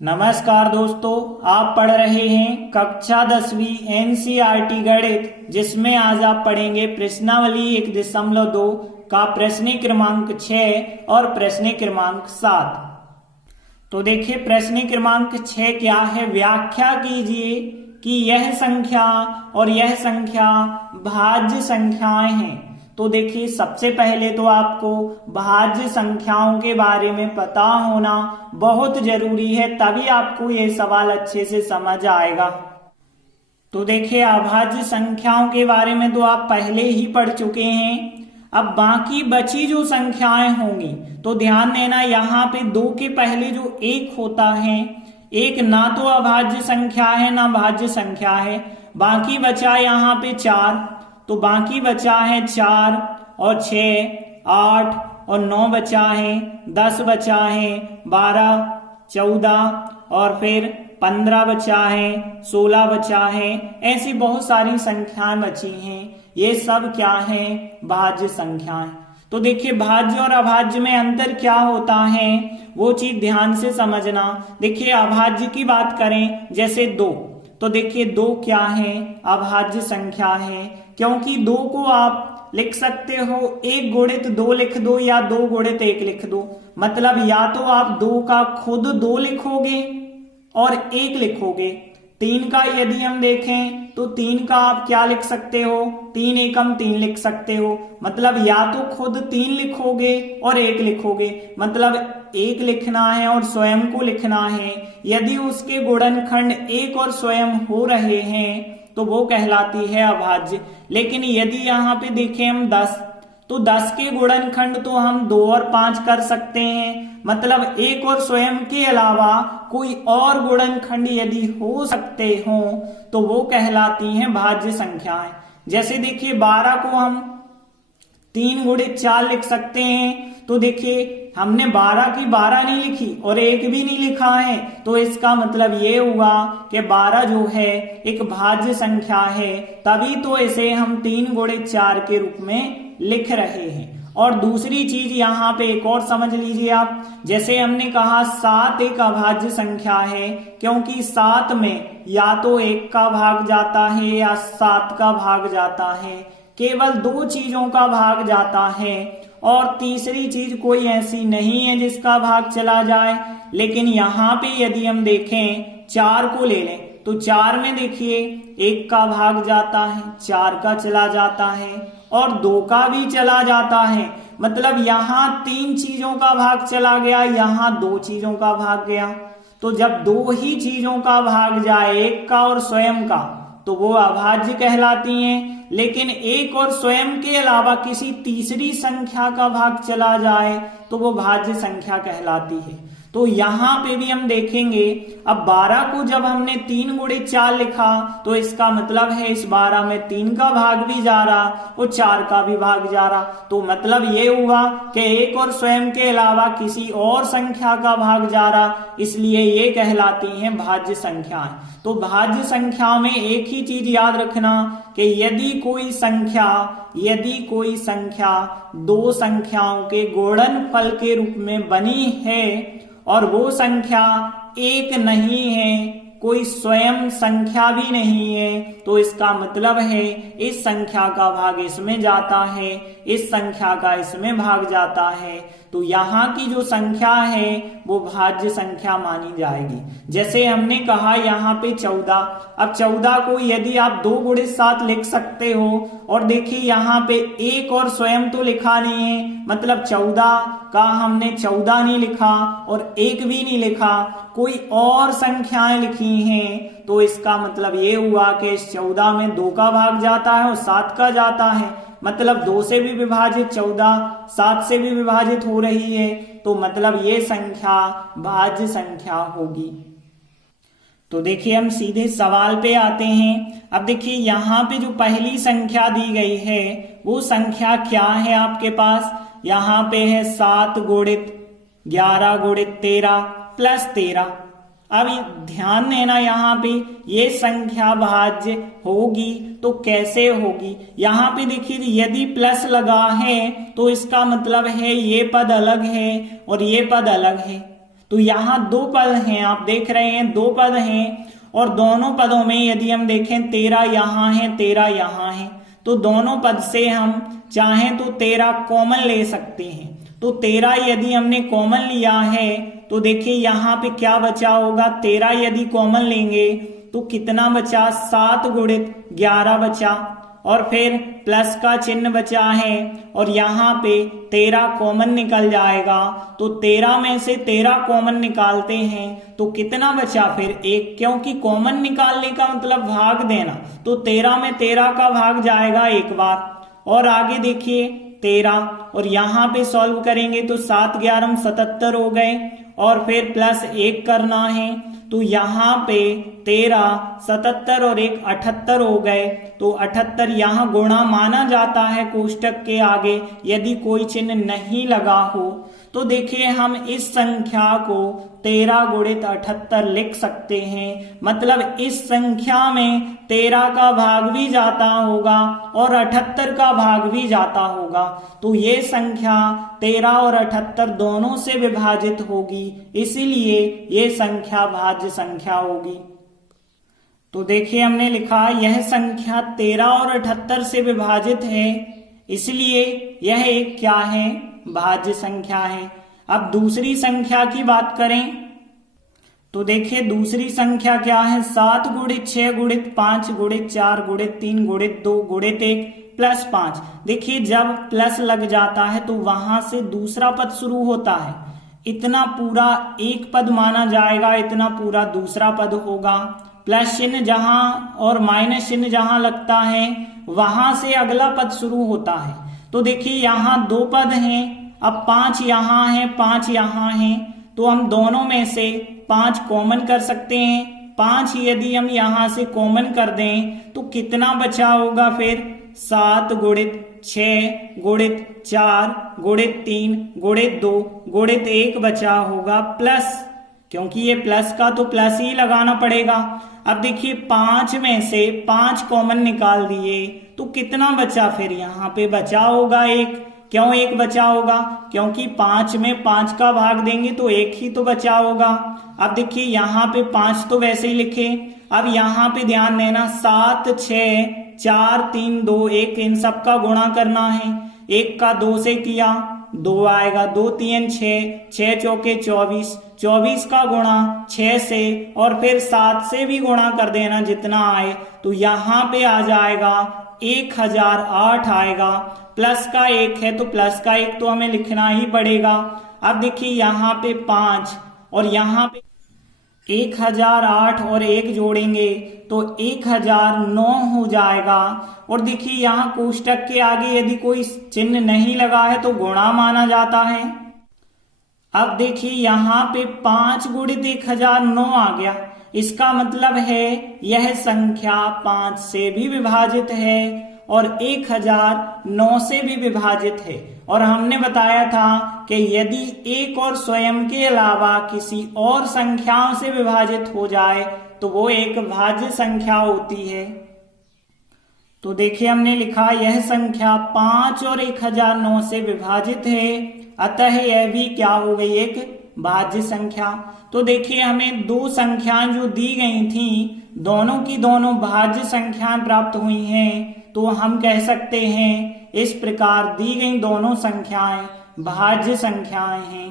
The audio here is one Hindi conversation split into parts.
नमस्कार दोस्तों, आप पढ़ रहे हैं कक्षा 10वीं एनसीईआरटी गणित, जिसमें आज आप पढ़ेंगे प्रश्नावली 1.2 का प्रश्न क्रमांक 6 और प्रश्न क्रमांक 7। तो देखिए प्रश्न क्रमांक 6 क्या है। व्याख्या कीजिए कि यह संख्या और यह संख्या भाज्य संख्याएं हैं। तो देखिए सबसे पहले तो आपको भाज्य संख्याओं के बारे में पता होना बहुत जरूरी है, तभी आपको ये सवाल अच्छे से समझ आएगा। तो देखिए अभाज्य संख्याओं के बारे में तो आप पहले ही पढ़ चुके हैं। अब बाकी बची जो संख्याएं होंगी तो ध्यान देना, यहाँ पे 2 के पहले जो 1 होता है, एक ना तो अभाज्य संख्या है ना भाज्य संख्या है। बाकी बचा यहाँ पे 4, तो बाकी बचा है 4 और 6, 8 और 9 बचा है, 10 बचा है, 12, 14 और फिर 15 बचा है, 16 बचा है। ऐसी बहुत सारी संख्याएं बची हैं। ये सब क्या है? भाज्य संख्याएं। तो देखिए भाज्य और अभाज्य में अंतर क्या होता है वो चीज ध्यान से समझना। देखिए अभाज्य की बात करें जैसे 2, तो देखिए 2 क्या है? अभाज्य संख्या है, क्योंकि 2 को आप लिख सकते हो 1 गुणित 2 लिख दो या 2 गुणित 1 लिख दो। मतलब या तो आप 2 का खुद 2 लिखोगे और 1 लिखोगे। 3 का यदि हम देखें तो 3 का आप क्या लिख सकते हो? 3 एकम 3 लिख सकते हो। मतलब या तो खुद 3 लिखोगे और 1 लिखोगे, मतलब 1 लिखना है और स्वयं को लिखना है। यदि उसके गुणनखंड 1 और स्वयं हो रहे हैं तो वो कहलाती है अभाज्य। लेकिन यदि यहाँ पे देखें हम 10, तो 10 के गुणनखंड तो हम 2 और 5 कर सकते हैं। मतलब 1 और स्वयं के अलावा कोई और गुणनखंड यदि हो सकते हो तो वो कहलाती हैं भाज्य संख्याएं। जैसे देखिए 12 को हम 3 गुणित 4 लिख सकते हैं। तो देखिए हमने 12 की 12 नहीं लिखी और 1 भी नहीं लिखा है, तो इसका मतलब ये हुआ कि 12 जो है एक भाज्य संख्या है, तभी तो इसे हम 3 गुणित 4 के रूप में लिख रहे हैं। और दूसरी चीज यहाँ पे एक और समझ लीजिए आप, जैसे हमने कहा 7 एक अभाज्य संख्या है, क्योंकि 7 में या तो 1 का भाग जाता है या 7 का भाग जाता है। केवल 2 चीजों का भाग जाता है और तीसरी चीज कोई ऐसी नहीं है जिसका भाग चला जाए। लेकिन यहाँ पे यदि हम देखें 4 को ले लें तो 4 में देखिए 1 का भाग जाता है, 4 का चला जाता है और 2 का भी चला जाता है। मतलब यहाँ 3 चीजों का भाग चला गया, यहाँ 2 चीजों का भाग गया। तो जब 2 ही चीजों का भाग जाए, 1 का और स्वयं का, तो वो अभाज्य कहलाती हैं। लेकिन 1 और स्वयं के अलावा किसी तीसरी संख्या का भाग चला जाए तो वो भाज्य संख्या कहलाती है। तो यहाँ पे भी हम देखेंगे, अब 12 को जब हमने 3 गुणित 4 लिखा तो इसका मतलब है इस 12 में 3 का भाग भी जा रहा और 4 का भी भाग जा रहा। तो मतलब ये हुआ कि 1 और स्वयं के अलावा किसी और संख्या का भाग जा रहा, इसलिए ये कहलाती हैं भाज्य संख्याएं। तो भाज्य संख्या में एक ही चीज याद रखना कि यदि कोई संख्या 2 संख्याओं के गुणनफल के रूप में बनी है और वो संख्या 1 नहीं है, कोई स्वयं संख्या भी नहीं है, तो इसका मतलब है इस संख्या का भाग इसमें जाता है, इस संख्या का इसमें भाग जाता है। तो यहाँ की जो संख्या है वो भाज्य संख्या मानी जाएगी। जैसे हमने कहा यहाँ पे 14, अब 14 को यदि आप 2 गुणित 7 लिख सकते हो और देखिए यहाँ पे 1 और स्वयं तो लिखा नहीं है, मतलब 14 का हमने 14 नहीं लिखा और 1 भी नहीं लिखा, कोई और संख्याएं लिखी हैं। तो इसका मतलब ये हुआ कि इस 14 में 2 का भाग जाता है और 7 का जाता है। मतलब 2 से भी विभाजित 14 7 से भी विभाजित हो रही है, तो मतलब ये संख्या भाज्य संख्या होगी। तो देखिए हम सीधे सवाल पे आते हैं। अब देखिए यहाँ पे जो पहली संख्या दी गई है वो संख्या क्या है आपके पास? यहाँ पे है 7 गुणित 11 गुणित 13 प्लस 13। अब ध्यान देना, यहाँ पे ये संख्या भाज्य होगी तो कैसे होगी? यहाँ पे देखिए यदि प्लस लगा है तो इसका मतलब है ये पद अलग है और ये पद अलग है। तो यहाँ दो पद हैं, आप देख रहे हैं दो पद हैं, और दोनों पदों में यदि हम देखें 13 यहाँ है 13 यहाँ है, तो दोनों पद से हम चाहें तो 13 कॉमन ले सकते हैं। तो 13 यदि हमने कॉमन लिया है तो देखिए यहाँ पे क्या बचा होगा, 13 यदि कॉमन लेंगे तो कितना बचा, 7 गुणित 11 बचा, और फिर प्लस का चिन्ह बचा है, और यहाँ पे 13 कॉमन निकल जाएगा। तो 13 में से 13 कॉमन निकालते हैं तो कितना बचा फिर 1, क्योंकि कॉमन निकालने का मतलब भाग देना, तो 13 में 13 का भाग जाएगा एक बार। और आगे देखिए 13, और यहाँ पे सॉल्व करेंगे तो 7 11 77 हो गए, और फिर प्लस 1 करना है, तो यहाँ पे 13 77 और 1 78 हो गए। तो 78 यहाँ गुणा माना जाता है कोष्टक के आगे यदि कोई चिन्ह नहीं लगा हो। तो देखिए हम इस संख्या को 13 गुणित 78 लिख सकते हैं, मतलब इस संख्या में 13 का भाग भी जाता होगा और 78 का भाग भी जाता होगा। तो ये संख्या 13 और 78 दोनों से विभाजित होगी, इसीलिए ये संख्या भाज्य संख्या होगी। तो देखिए हमने लिखा यह संख्या 13 और 78 से विभाजित है, इसलिए यह एक क्या है, भाज्य संख्या है। अब दूसरी संख्या की बात करें तो देखिए दूसरी संख्या क्या है, 7 गुणित 6 गुणित 5 गुणित 4 गुणित 3 गुणित 2 गुणित 1 प्लस 5। देखिए जब प्लस लग जाता है तो वहां से दूसरा पद शुरू होता है, इतना पूरा एक पद माना जाएगा, इतना पूरा दूसरा पद होगा। प्लस चिन्ह जहां और माइनस चिन्ह जहां लगता है वहां से अगला पद शुरू होता है। तो देखिए यहाँ दो पद हैं, अब 5 यहाँ है 5 यहाँ है, तो हम दोनों में से 5 कॉमन कर सकते हैं। 5 यदि हम यहाँ से कॉमन कर दें तो कितना बचा होगा फिर, 7 गुणित 6 गुणित 4 गुणित 3 गुणित 2 गुणित 1 बचा होगा प्लस, क्योंकि ये प्लस का तो प्लस ही लगाना पड़ेगा। अब देखिए 5 में से 5 कॉमन निकाल दिए तो कितना बचा फिर, यहाँ पे बचा होगा 1। क्यों 1 बचा होगा, क्योंकि 5 में 5 का भाग देंगे तो 1 ही तो बचा होगा। अब देखिए यहाँ पे 5 तो वैसे ही लिखे, अब यहाँ पे ध्यान देना 7 6 4 3 2 1 इन सब का गुणा करना है। 1 का 2 से किया 2 आएगा, 2 3 6 6 चौके 24, 24 का गुणा 6 से और फिर 7 से भी गुणा कर देना जितना आए, तो यहाँ पे आ जाएगा 1008 आएगा। प्लस का 1 है तो प्लस का 1 तो हमें लिखना ही पड़ेगा। अब देखिए यहाँ पे 5 और यहाँ पे 1008 और 1 जोड़ेंगे तो 1009 हो जाएगा। और देखिए यहाँ कोष्टक के आगे यदि कोई चिन्ह नहीं लगा है तो गुणा माना जाता है। अब देखिए यहाँ पे 5 गुणित 1009 आ गया, इसका मतलब है यह संख्या 5 से भी विभाजित है और 1009 से भी विभाजित है। और हमने बताया था कि यदि एक और स्वयं के अलावा किसी और संख्याओं से विभाजित हो जाए तो वो एक भाज्य संख्या होती है। तो देखिए हमने लिखा यह संख्या 5 और 1009 से विभाजित है, अतः यह भी क्या हो गई, एक भाज्य संख्या। तो देखिए हमें दो संख्याएं जो दी गई थी दोनों की दोनों भाज्य संख्याएं प्राप्त हुई हैं, तो हम कह सकते हैं इस प्रकार दी गई दोनों संख्याएं भाज्य संख्याएं हैं।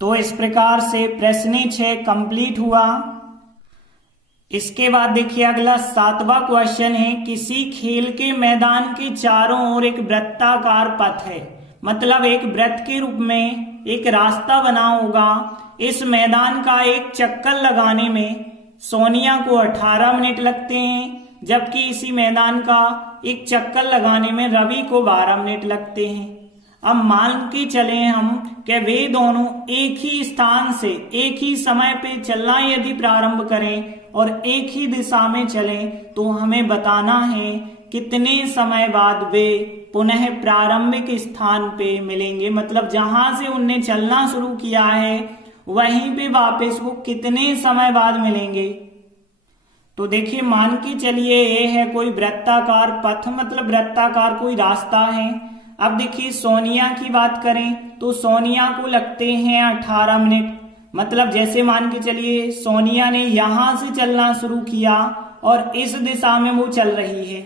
तो इस प्रकार से प्रश्न 6 कंप्लीट हुआ। इसके बाद देखिए अगला 7वां क्वेश्चन है, किसी खेल के मैदान के चारों ओर एक वृत्ताकार पथ है, मतलब एक वृत्त के रूप में एक रास्ता बना होगा। इस मैदान का एक चक्कर लगाने में सोनिया को 18 मिनट लगते हैं, जबकि इसी मैदान का एक चक्कर लगाने में रवि को 12 मिनट लगते हैं। अब मान के चले हम कि वे दोनों एक ही स्थान से एक ही समय पे चलना यदि प्रारंभ करें और एक ही दिशा में चलें, तो हमें बताना है कितने समय बाद वे पुनः प्रारंभिक स्थान पे मिलेंगे, मतलब जहां से उनने चलना शुरू किया है वहीं पे वापस वो कितने समय बाद मिलेंगे। तो देखिए मान के चलिए ये है कोई वृत्ताकार पथ, मतलब वृत्ताकार कोई रास्ता है। अब देखिए सोनिया की बात करें तो सोनिया को लगते हैं 18 मिनट। मतलब जैसे मान के चलिए सोनिया ने यहां से चलना शुरू किया और इस दिशा में वो चल रही है,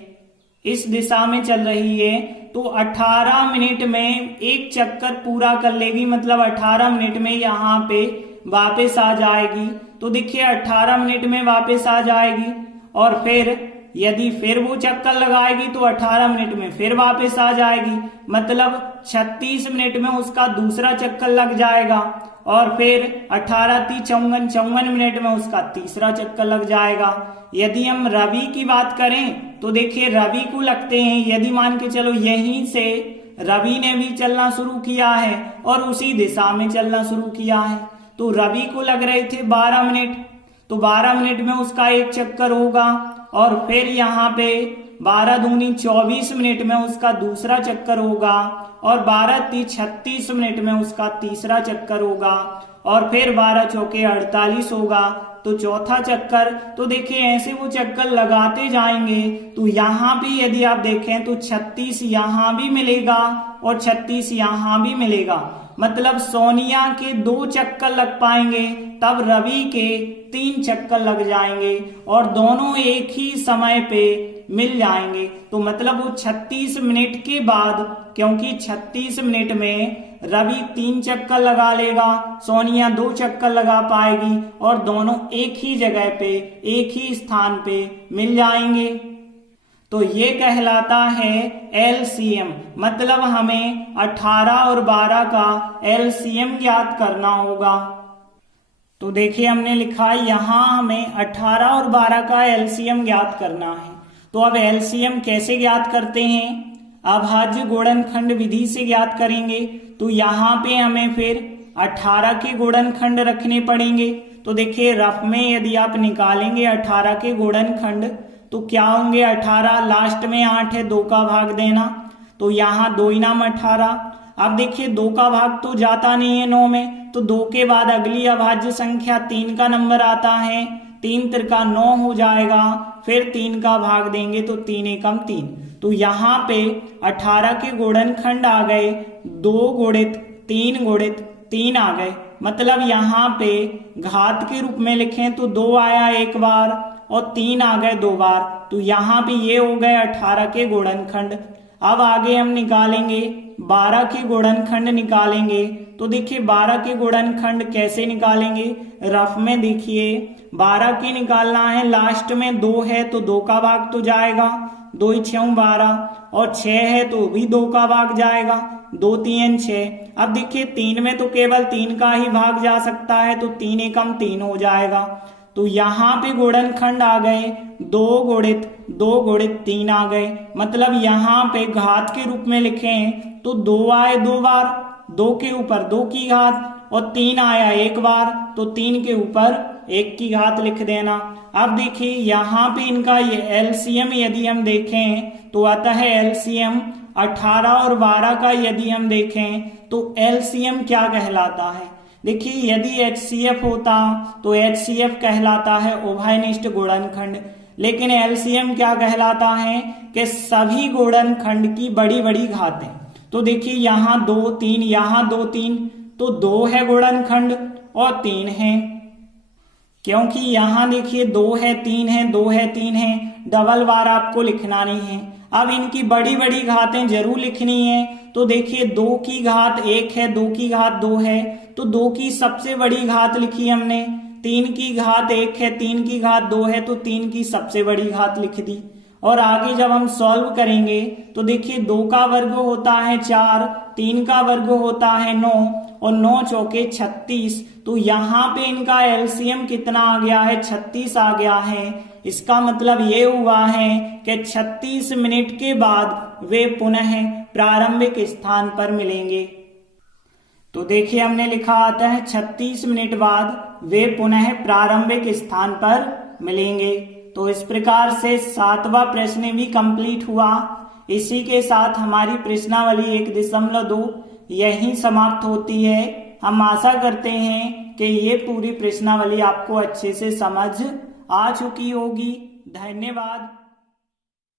इस दिशा में चल रही है, तो 18 मिनट में एक चक्कर पूरा कर लेगी। मतलब 18 मिनट में यहाँ पे वापस आ जाएगी। तो देखिए 18 मिनट में वापस आ जाएगी और फिर यदि फिर वो चक्कर लगाएगी तो 18 मिनट में फिर वापस आ जाएगी। मतलब 36 मिनट में उसका दूसरा चक्कर लग जाएगा और फिर 18 × 3 = 54 मिनट में उसका तीसरा चक्कर लग जाएगा। यदि हम रवि की बात करें तो देखिए रवि को लगते हैं, यदि मान के चलो यहीं से रवि ने भी चलना शुरू किया है और उसी दिशा में चलना शुरू किया है, तो रवि को लग रहे थे 12 मिनट। तो 12 मिनट में उसका एक चक्कर होगा और फिर यहाँ पे 12 दूनी 24 मिनट में उसका दूसरा चक्कर होगा और 12 × 3 = 36 मिनट में उसका तीसरा चक्कर होगा और फिर 12 चौके 48 होगा तो चौथा चक्कर। तो देखिए ऐसे वो चक्कर लगाते जाएंगे। तो यहाँ भी यदि आप देखें तो 36 यहाँ भी मिलेगा और 36 यहाँ भी मिलेगा। मतलब सोनिया के 2 चक्कर लग पाएंगे, तब रवि के 3 चक्कर लग जाएंगे और दोनों एक ही समय पे मिल जाएंगे। तो मतलब वो 36 मिनट के बाद, क्योंकि 36 मिनट में रवि 3 चक्कर लगा लेगा, सोनिया 2 चक्कर लगा पाएगी और दोनों एक ही जगह पे, एक ही स्थान पे मिल जाएंगे। तो ये कहलाता है LCM। मतलब हमें 18 और 12 का LCM ज्ञात करना होगा। तो देखिए हमने लिखा यहाँ हमें 18 और 12 का LCM ज्ञात करना है। तो अब LCM कैसे ज्ञात करते हैं? अभाज्य गुणनखंड विधि से ज्ञात करेंगे। तो यहाँ पे हमें फिर 18 के गुणनखंड रखने पड़ेंगे। तो देखिए रफ में यदि आप निकालेंगे 18 के गुणनखंड तो क्या होंगे? 18 लास्ट में 8 है, 2 का भाग देना, तो यहाँ 2 × 9 = 18। अब देखिए 2 का भाग तो जाता नहीं है 9 में, तो 2 के बाद अगली अभाज्य संख्या 3 का नंबर आता है, 3 × 3 = 9 हो जाएगा। फिर 3 का भाग देंगे तो 3 × 1 = 3। तो यहाँ पे 18 के गुणनखंड आ गए 2 × 3 × 3 आ गए। मतलब यहाँ पे घात के रूप में लिखें तो 2 आया एक बार और 3 आ गए 2 बार। तो यहाँ पे ये हो गए 18 के गुणनखंड। अब आगे हम निकालेंगे 12 के गुणनखंड निकालेंगे। तो देखिए 12 के गुणनखंड कैसे निकालेंगे? रफ में देखिए 12 के निकालना है, लास्ट में 2 है तो 2 का भाग तो जाएगा, 2 × 6 = 12 और 6 है तो भी 2 का भाग जाएगा, 2 × 3 = 6। अब देखिए 3 में तो केवल 3 का ही भाग जा सकता है तो 3 × 1 = 3 हो जाएगा। तो यहाँ पे गुणनखंड आ गए 2 × 2 × 3 आ गए। मतलब यहाँ पे घात के रूप में लिखें तो 2 आए 2 बार, 2 के ऊपर 2 की घात और 3 आया एक बार तो 3 के ऊपर 1 की घात लिख देना। अब देखिए यहाँ पे इनका ये LCM यदि हम देखें तो आता है LCM 18 और 12 का यदि हम देखें तो LCM क्या कहलाता है? देखिए यदि HCF होता तो HCF कहलाता है उभयनिष्ठ गुणनखंड, लेकिन LCM क्या कहलाता है कि सभी गुणनखंड की बड़ी बड़ी घातें। तो देखिए यहाँ 2 3, यहाँ 2 3, तो 2 है गुणनखंड और 3 है, क्योंकि यहाँ देखिए 2 है 3 है, 2 है 3 है, डबल बार आपको लिखना नहीं है। अब इनकी बड़ी बड़ी घातें जरूर लिखनी है। तो देखिए 2 की घात 1 है, 2 की घात 2 है, तो 2 की सबसे बड़ी घात लिखी हमने, 3 की घात 1 है, 3 की घात 2 है, तो 3 की सबसे बड़ी घात लिख दी। और आगे जब हम सॉल्व करेंगे तो देखिए 2 का वर्ग होता है 4, 3 का वर्ग होता है 9 और 9 चौके 36। तो यहाँ पे इनका LCM कितना आ गया है? 36 आ गया है। इसका मतलब ये हुआ है कि 36 मिनट के बाद वे पुनः प्रारंभिक स्थान पर मिलेंगे। तो देखिए हमने लिखा आता है 36 मिनट बाद वे पुनः प्रारंभिक स्थान पर मिलेंगे। तो इस प्रकार से 7वां प्रश्न भी कंप्लीट हुआ। इसी के साथ हमारी प्रश्नावली 1.2 यहीं समाप्त होती है। हम आशा करते हैं कि ये पूरी प्रश्नावली आपको अच्छे से समझ आ चुकी होगी। धन्यवाद।